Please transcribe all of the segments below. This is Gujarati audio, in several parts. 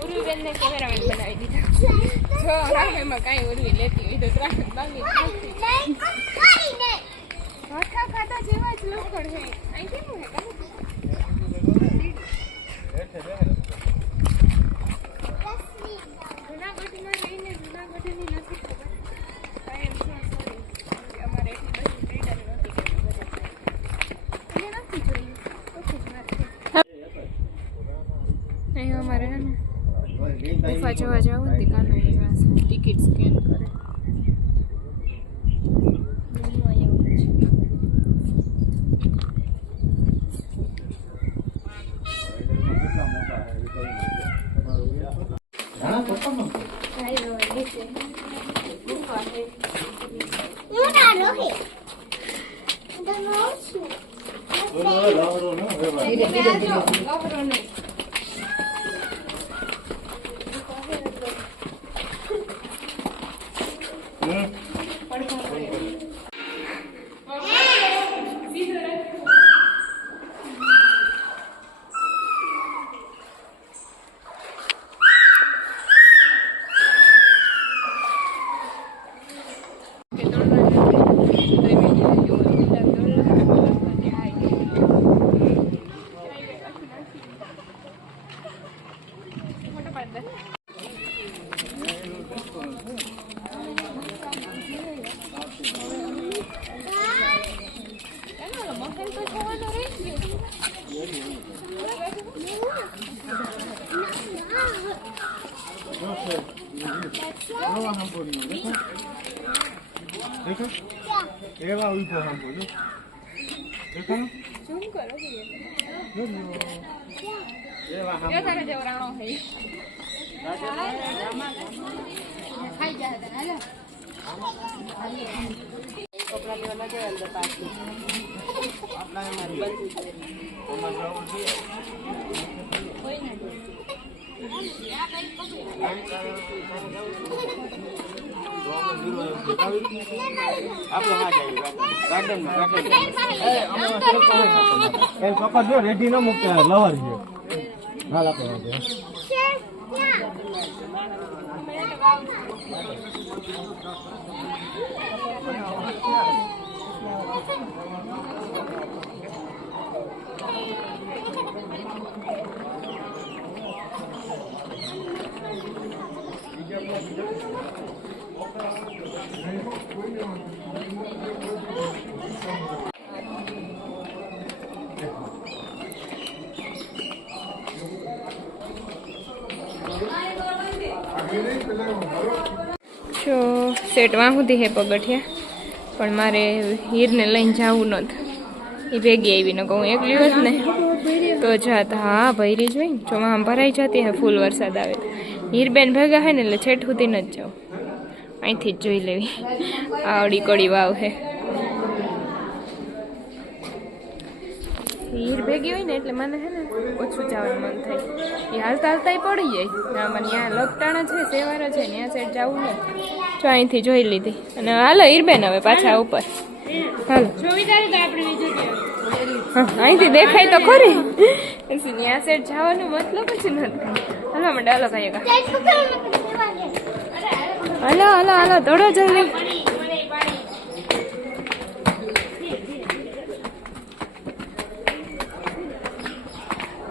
ઉર્વીબેન ને કેમેરામેન બનાવી દીધા જો રાહેમાં કાંઈ ઉર્વી લેતી હોય તો રાહે બાંગી આખા ખાતા જેવા જ લોકડ છે અહીં કેવું હે જૂનાગઢમાં રહીને જૂનાગઢની નથી ખબર કાંઈ સોરી અમારે એટલી બધી ફ્રીડમ નથી એને નથી જોયું અહીં અમારે હે ને ગુફા જોવા જાવ ને કાનો એવા ટિકિટ સ્કેન કરે देखो एवा उठो हम बोलो देखो ઝૂમ કરો एवा हम ये तारे देवराणो है खाई जा है हेलो कपड़ा देवा लगे अंदर पास अपना हमारी बंद ओमा जाओ जी कोई ना पप्पा जो रेडी न मुकते लवर है हाल आपको જો સેટમાં સુધી હે પગથિયા પણ મારે હીરને લઈને જવું નહોતું એ ભેગી આવીને કહું એકલી હોત ને તો જાતા હા ભૈરી જ હોય ને ચોમાહામાં ભરાઈ જતી હે ફૂલ વરસાદ આવે હીરબેન ભેગા હે ને એટલે છેટ સુધી ન જ જાઉં અહીંથી જ જોઈ લેવી આવડી કડી વાવ હે હીર ભેગી હોય ને એટલે મને હે ને ઓછું જવાનું મન થાય એ હાલતા હાલતા પડી જાય મને ત્યાં લપટાણા છે સેવારા છે ત્યાં સાઈડ જવું નથી જો અહીંથી જોઈ લીધી અને હાલો હીરબેન હવે પાછા ઉપર હાલો અહીંથી દેખાય તો ખરી ત્યાં સાઈડ જવાનો મતલબ જ નથી હાલો અમે ડાલો ખાઈએ હાલો હાલો હાલો દોડો જલ્દી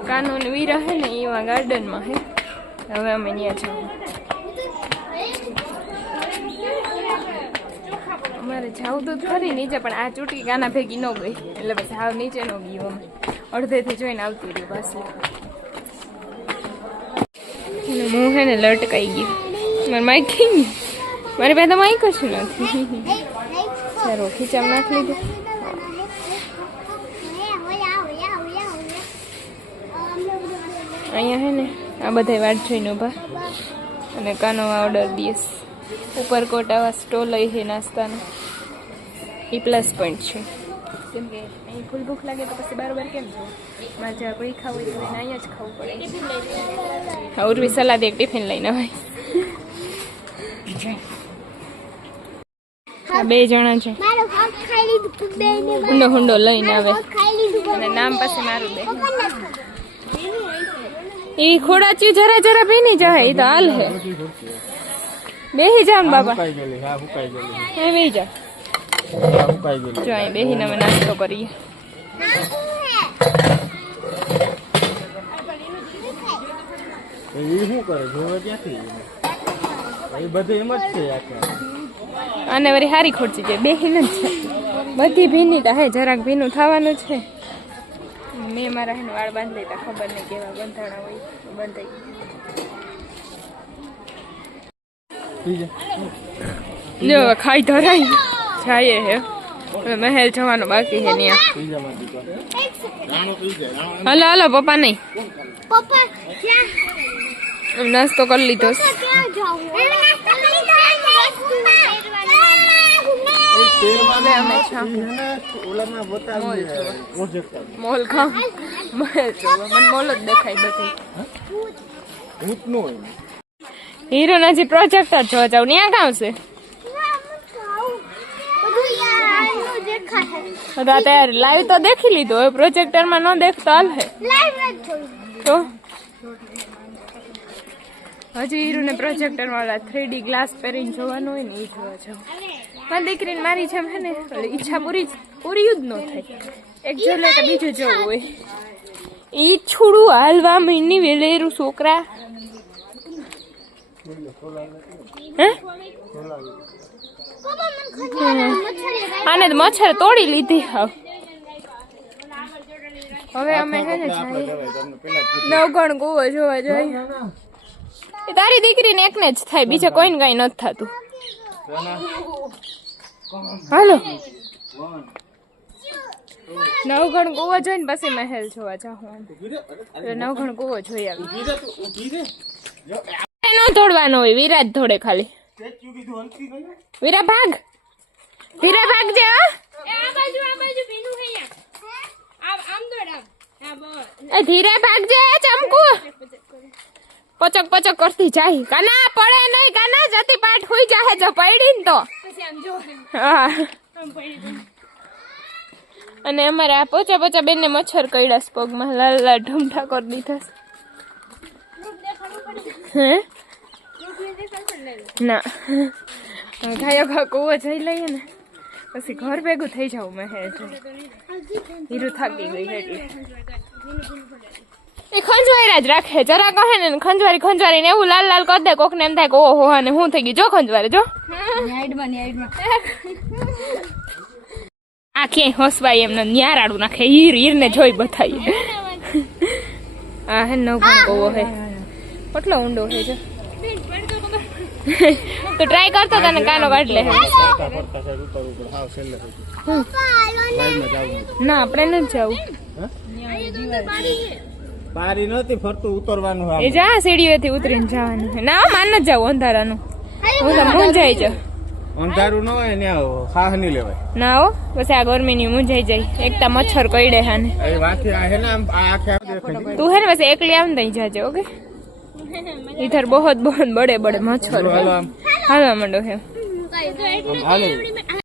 કાનૂન વીરા હે ને એવા ગાર્ડનમાં હે હવે અમે ત્યાં જવું અમારે જવું તો ખરી નીચે પણ આ ચૂંટકી કાના ભેગી ન ગઈ એટલે બસ હાવ નીચે ન ગયું અમે અડધેથી જોઈને આવતી રહ્યું પાછી હું હે ને લટકાઈ ગયું મારે માઇક થઈ ગયું મારી પાસે તો માઇક જ નથી સારું ખીચામ નાખ લીધું અહીંયા હે ને આ બધા વાટ જોઈને ઊભા અને કાનો ઓર્ડર દઈશ ઉપરકોટ આવા સ્ટોલ છે નાસ્તાનો એ પ્લસ પોઈન્ટ છે કેમ કે અહીં ફૂલ ભૂખ લાગે તો પછી બારોબાર કેમ જવું મારે જ્યાં કોઈ ખાવું હોય તો એને અહીંયા જ ખાવું પડે. હા ઉર્વી સલાદ એક ટિફિન લઈને હોય. આ 2 જણા છે હુંડો હુંડો લઈને આવે અને નામ પાસે મારું દે એ ખોડાચ્યું જરા જરા બેની જાય એ તો હાલ હે બેહી જાવ ને બાબા હુકાઈ ગયેલી હા હુકાઈ ગયેલી એ બેહી જા હા હુકાઈ ગયેલી જો અહીં બેહીને અમે નાસ્તો કરીએ. એ શું કરે જોવે ક્યાંથી એ બધું એમ જ છે આખે આને વળી હારી ખોરચી છે બેહીને જ છે બધી ભીની તો હે જરાક ભીનું થવાનું છે. મેં મારા હેને વાળ બાંધી લીધા ખબર નહીં કેવા બંધાણા હોય બંધાઈ જો હવે ખાઈ ધરાય જાય હે હવે મહેલ જવાનું બાકી છે ત્યાં. હાલો હાલો પપ્પા નહીં નાસ્તો કરી લીધો છે. મોલ ખાવ મહેલ જોવા મને મોલ જ દેખાય બધી. હીરો ના જે પ્રોજેક્ટર જોવા જાવ ત્યાં કામ છે બધા તૈયાર લાઈવ તો દેખી લીધો હવે પ્રોજેક્ટર માં ન દેખતો હાલ હે તો હજી હીરો ને પ્રોજેક્ટર વાળા 3D ગ્લાસ પહેરીને જોવાનું હોય ને એ જોવા જાવ. મારી દીકરીને મારી જેમ હે ને ઈચ્છા પૂરી જ ન થાય એક જો લે તો બીજું જોવું હોય ઈ છોડું હાલવા મહિની વેલેરું છોકરા આને તો મચ્છર તોડી લીધી હવે અમે હે ને નવગણ કુવો જોવા જઈએ. એ તારી દીકરીને એકને જ થાય બીજા કોઈને કઈ નથી થતું. હાલો નવગણ કુવો જોઈને પછી મહેલ જોવા જાઉં. નવગણ કુવો જોઈ આવી ન તોડવાનો હોય વિરાટ થોડે ખાલી વીરા ભાગ જે ધીરે ભાગ જે ચમકુ પચક પચક કરતી જાય કાના પડે નહીં કાના જતી પાઠ હોઈ જાહે જો પડી ને તો હા. અને અમારે આ પોચા પોચા બેન ને મચ્છર કઈડા પગમાં લાલ લાલ ઢમઠા કરી દીધા. હે ના ગાયો ઘા કુવો જઈ લઈએ ને પછી ઘર ભેગું થઈ જાવ મેં હીરું થાકી ગઈ એટલે એ ખંજવારી જ રાખે જરા કહે ને ખંજવારી ને એવું લાલ લાલ કરી દે કોક ને એમ થાય કે ઓહો અને હું થઈ ગઈ જો ખંજવારી જો આ ક્યાંય હસવાય એમને ન્યારાડું નાખે હીર ને જોઈ બતાવીએ. આ હે નવગણ કુવો હે કેટલો ઊંડો છે જો તો ટ્રાય કરતો તને કાનો કાઢ લે. ના આપણે નથી જવું પારી નથી ફરતું ઉતરવાનું એ જા સીડીઓથી ઉતરીને જવાનું ના માન જ જાવ અંધારાનું હું તો મૂંઝાઈ જાઉં. અંધારું ન હોય ને ખાહ નહીં લેવાય ના હો પછી આ ગરમીની મૂંઝાઈ જાય એકતા મચ્છર કઈડે હાને તું હે ને બસ એકલી આવ ને જાજે ઓકે इधर बहुत बहुत बड़े बड़े मच्छर हालो मंडो है